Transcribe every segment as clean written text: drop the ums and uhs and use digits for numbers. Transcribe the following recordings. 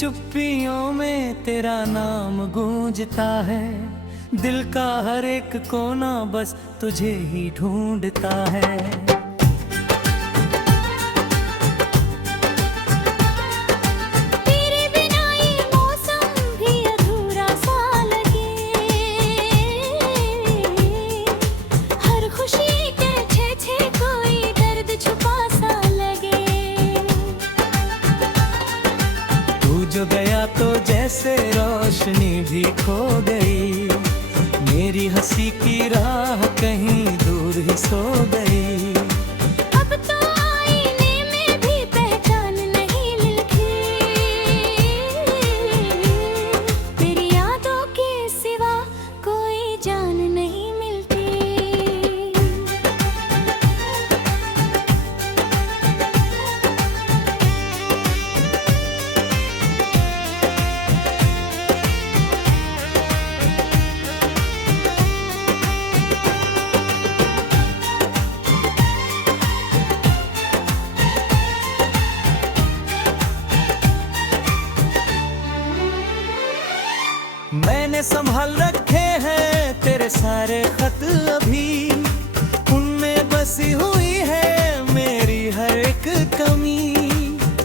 चुप्पियों में तेरा नाम गूंजता है, दिल का हर एक कोना बस तुझे ही ढूंढता है। तेरे बिना ये मौसम भी अधूरा सा लगे, हर खुशी के छे कोई दर्द छुपा सा लगे। तू जो गया तो जैसे रोशनी भी खो गई, मेरी हंसी की राह कहीं दूर ही सो गई। अब तो आईने में भी पहचान नहीं मिलती, तेरी यादों के सिवा कोई जान नहीं मिलती। मैंने संभाल रखे हैं तेरे सारे खत अभी, उनमें बसी हुई है मेरी हर एक कमी।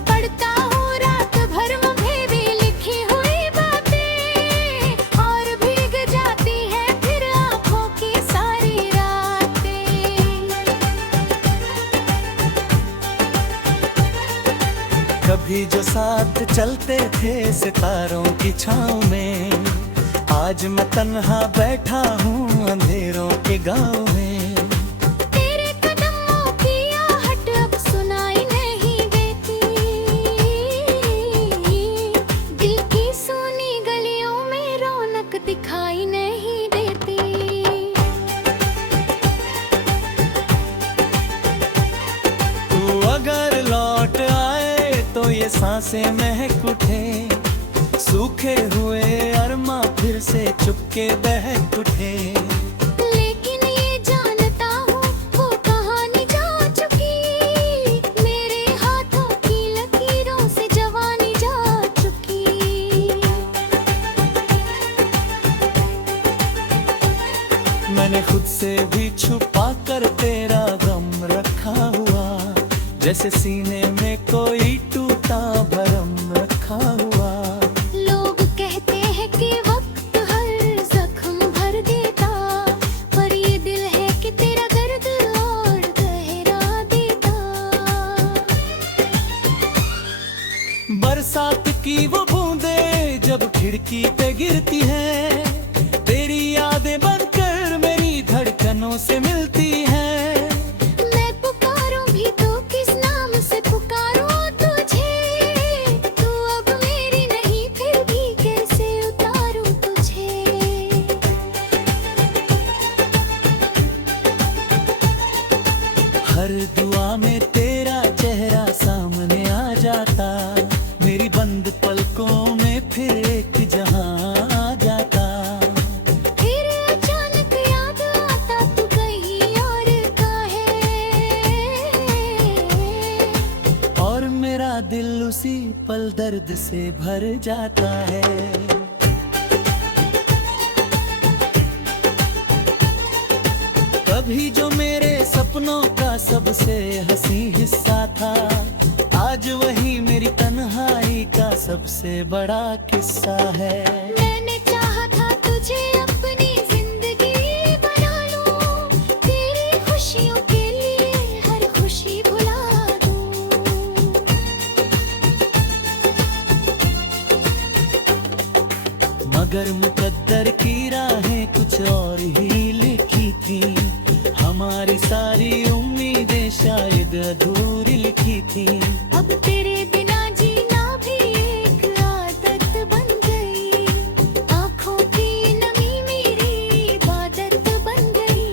पढ़ता हूँ रात भर मुझे भी लिखी हुई बातें, और भीग जाती है फिर आँखों की सारी रातें। कभी जो साथ चलते थे सितारों की छाँव में, आज मैं तन्हा बैठा हूँ अंधेरों के गाँव में। तेरे कदमों की आहट अब सुनाई नहीं देती, दिल की सूनी गलियों में रौनक दिखाई नहीं देती। तू अगर लौट आए तो ये सांसें महक उठे, सूखे हुए अरमा फिर से चुपके बहक उठे। लेकिन ये जानता हूँ वो कहानी जा चुकी, मेरे हाथों की लकीरों से जवानी जा चुकी। मैंने खुद से भी छुपा कर तेरा गम रखा हुआ, जैसे सीने में कोई टूटा भरम रखा हुआ। लोग कहते हैं कि वक्त हर जख्म भर देता, पर ये दिल है कि तेरा दर्द और गहरा देता। बरसात की वो बूंदें जब खिड़की पे गिरती हैं, तेरी यादें बनकर मेरी धड़कनों से मिलती हैं। मैं पुकारूं भी तो किस नाम से पुकारूं तुझे, तू अब मेरी नहीं फिर भी कैसे उतारूं तुझे। हर दुआ में तेरा चेहरा सामने आ जाता, मेरी बंद पलकों में फिर एक जहां आ जाता। फिर अचानक याद आता तू कहीं और का है, और मेरा दिल उसी पल दर्द से भर जाता है। कभी जो मेरे सपनों का सबसे हंसी हिस्सा था, आज वही मेरी तन्हाई का सबसे बड़ा किस्सा है। मैंने चाहा था तुझे अपनी जिंदगी बना लूं, तेरी खुशियों के लिए हर खुशी भुला दूं। मगर मुकद्दर की राहें कुछ और ही लिखी थी, हमारी सारी उम्मीदें शायद अधूरी लिखी थी। अब तेरे बिना जीना भी एक आदत बन गई, आँखों की नमी मेरी इबादत बन गई।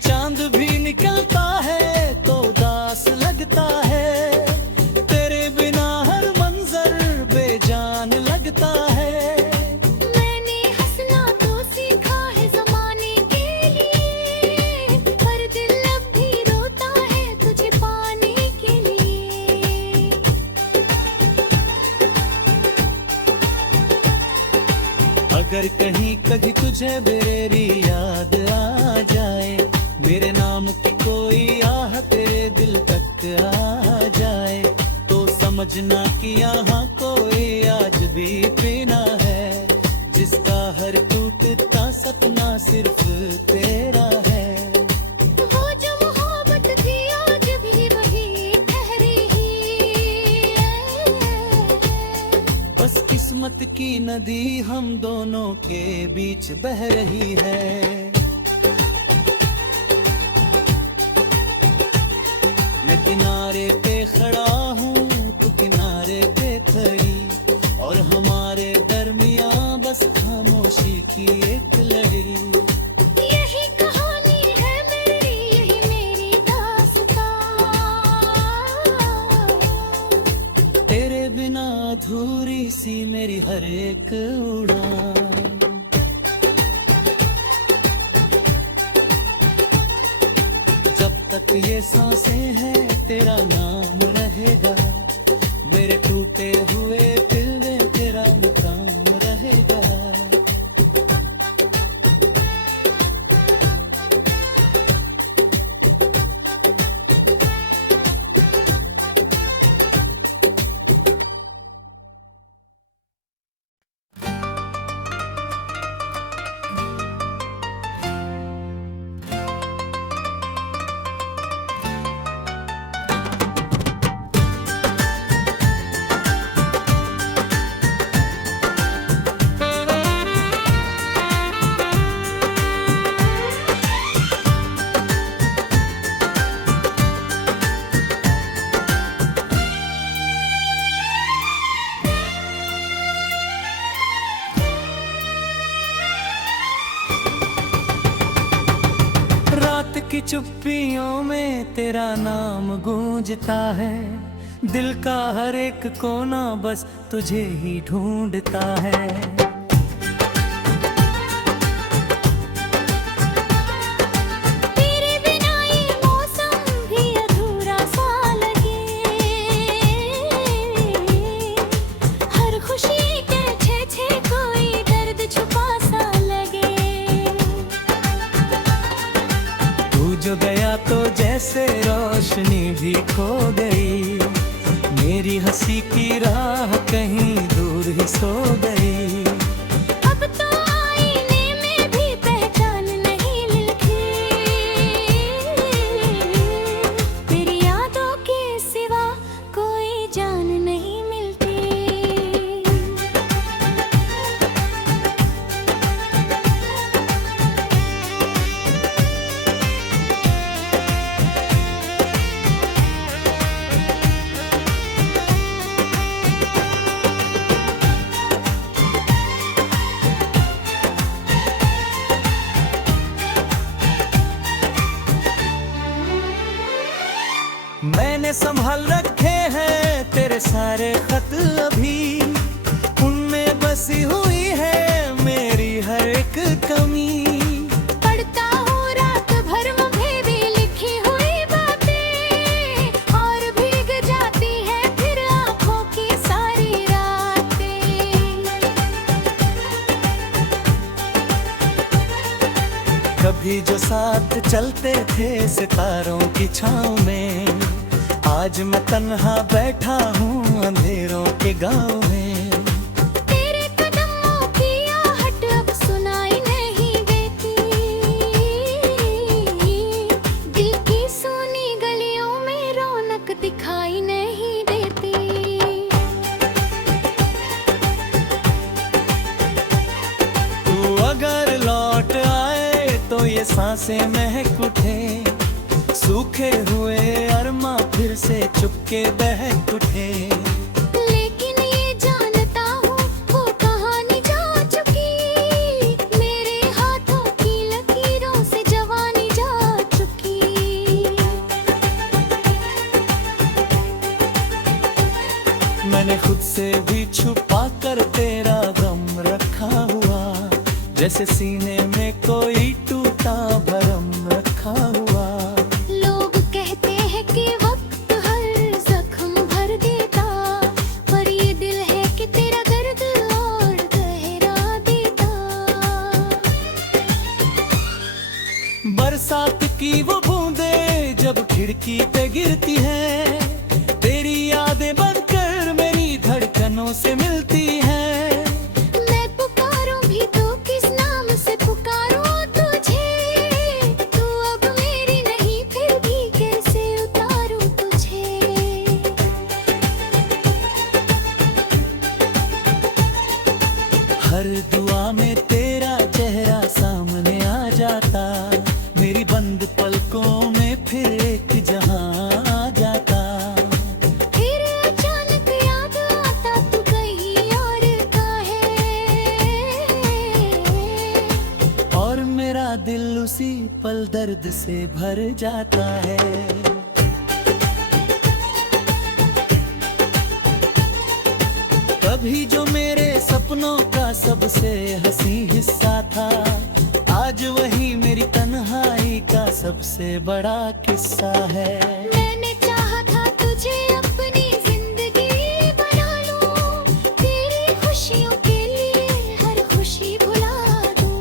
चांद भी निकलता है तो उदास लगता है, तेरे बिना हर मंजर बेजान लगता है। मैंने हंसना तो सीखा है ज़माने के लिए, पर दिल अब भी रोता अगर कहीं कभी तुझे मेरी याद आ जाए, मेरे नाम की कोई आह तेरे दिल तक आ जाए, तो समझना कि यहाँ कोई आज भी पीना है, जिसका हर टूटता सपना सिर्फ तेरा है। वो जो मोहब्बत थी आज भी वही ठहरी ही है। बस किस्मत की नदी हम दोनों के बीच बह रही है। मैं किनारे पे खड़ा हूँ, तू किनारे पे खड़ी, और हमारे दरमियाँ बस खामोशी की एक लड़ी। यही कहानी है मेरी, यही मेरी दास्तां। तेरे बिना अधूरी सी मेरी हर एक उड़ान। जब तक ये सांसें हैं तेरा नाम रहेगा, मेरे टूटे हुए दिल में तेरा मकाम रहेगा। रात की चुप्पियों में तेरा नाम गूंजता है, दिल का हर एक कोना बस तुझे ही ढूंढता है। तेरे बिना ये मौसम भी अधूरा सा लगे, हर खुशी के छे कोई दर्द छुपा सा लगे। तू जो गया तो जैसे रोशनी भी खो गई, मेरी हंसी की राह कहीं दूर ही सो गई। अब तो आईने में भी पहचान नहीं मिलती, तेरी यादों के सिवा कोई जान नहीं मिलती। मैंने संभाल रखे हैं तेरे सारे खत अभी, उनमें बसी हुई है मेरी हर एक कमी। पढ़ता हूँ रात भर मुझे भी लिखी हुई बातें, और भीग जाती है फिर आँखों की सारी रातें। कभी जो साथ चलते थे सितारों की छाँव में, आज मैं तन्हा बैठा हूँ अंधेरों के गाँव में। तेरे कदमों की आहट अब सुनाई नहीं देती, दिल की सूनी गलियों में रौनक दिखाई नहीं देती। तू अगर लौट आए तो ये सांसें महक उठे, सूखे हुए अरमा फिर से चुपके बहक उठे। लेकिन ये जानता हूँ वो कहानी जा चुकी, मेरे हाथों की लकीरों से जवानी जा चुकी। मैंने खुद से भी छुपा कर तेरा गम रखा हुआ, जैसे सीने में कोई टूटा भरम रखा हुआ। लोग कहते हैं कि वक्त हर जख्म भर देता, पर ये दिल है कि तेरा दर्द और गहरा देता। बरसात की वो बूंदे जब खिड़की पे गिरती हैं, तेरी यादें बनकर मेरी धड़कनों से मिलती हैं। मैं पुकारूं भी तो किस नाम से पुकारूं तुझे, तू अब मेरी नहीं फिर भी कैसे उतारूं तुझे। हर दुआ में तेरा चेहरा सामने आ जाता, मेरी बंद पलकों में फिर एक जहां आ जाता। फिर अचानक याद आता तू कहीं और का है, और मेरा दिल उसी पल दर्द से भर जाता है। कभी जो मेरे सपनों का सबसे हंसी हिस्सा था, आज वही मेरी तन्हाई का सबसे बड़ा किस्सा है। मैंने चाहा था तुझे अपनी जिंदगी बना लूं, तेरी खुशियों के लिए हर खुशी भुला दूं।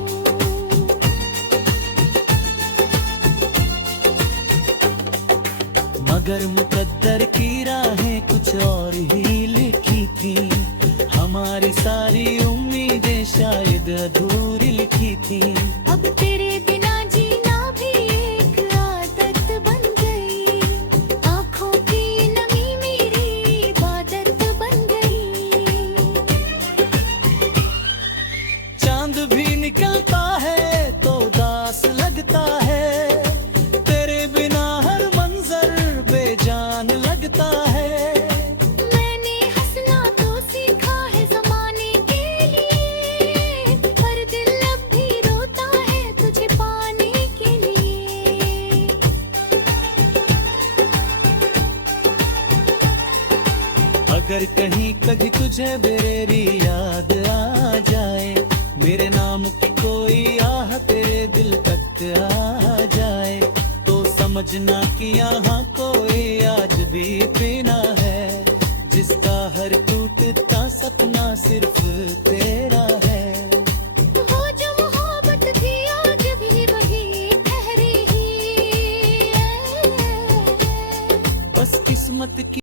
मगर मुकद्दर की राहें कुछ और ही लिखी थी, हमारी सारी उम्मीदें शायद अधूरी लिखी थी। अब तेरे बिना जीना भी एक आदत बन गई, आँखों की नमी मेरी इबादत बन गई। चांद भी निकलता है तो उदास लगता है, तेरे बिना हर मंजर बेजान लगता है। मैंने हंसना तो सीखा है ज़माने के लिए, पर दिल अब भी रोता है तुझे पाने के लिए। अगर कहीं कभी तुझे मेरी याद आ जाए, मेरे नाम की कोई आह तेरे दिल तक आ जाए, तो समझना कि यहाँ कोई आज भी पीना है, जिसका हर टूटता सपना सिर्फ तेरा है। वो जो मोहब्बत थी आज भी वही ठहरी ही है। बस किस्मत की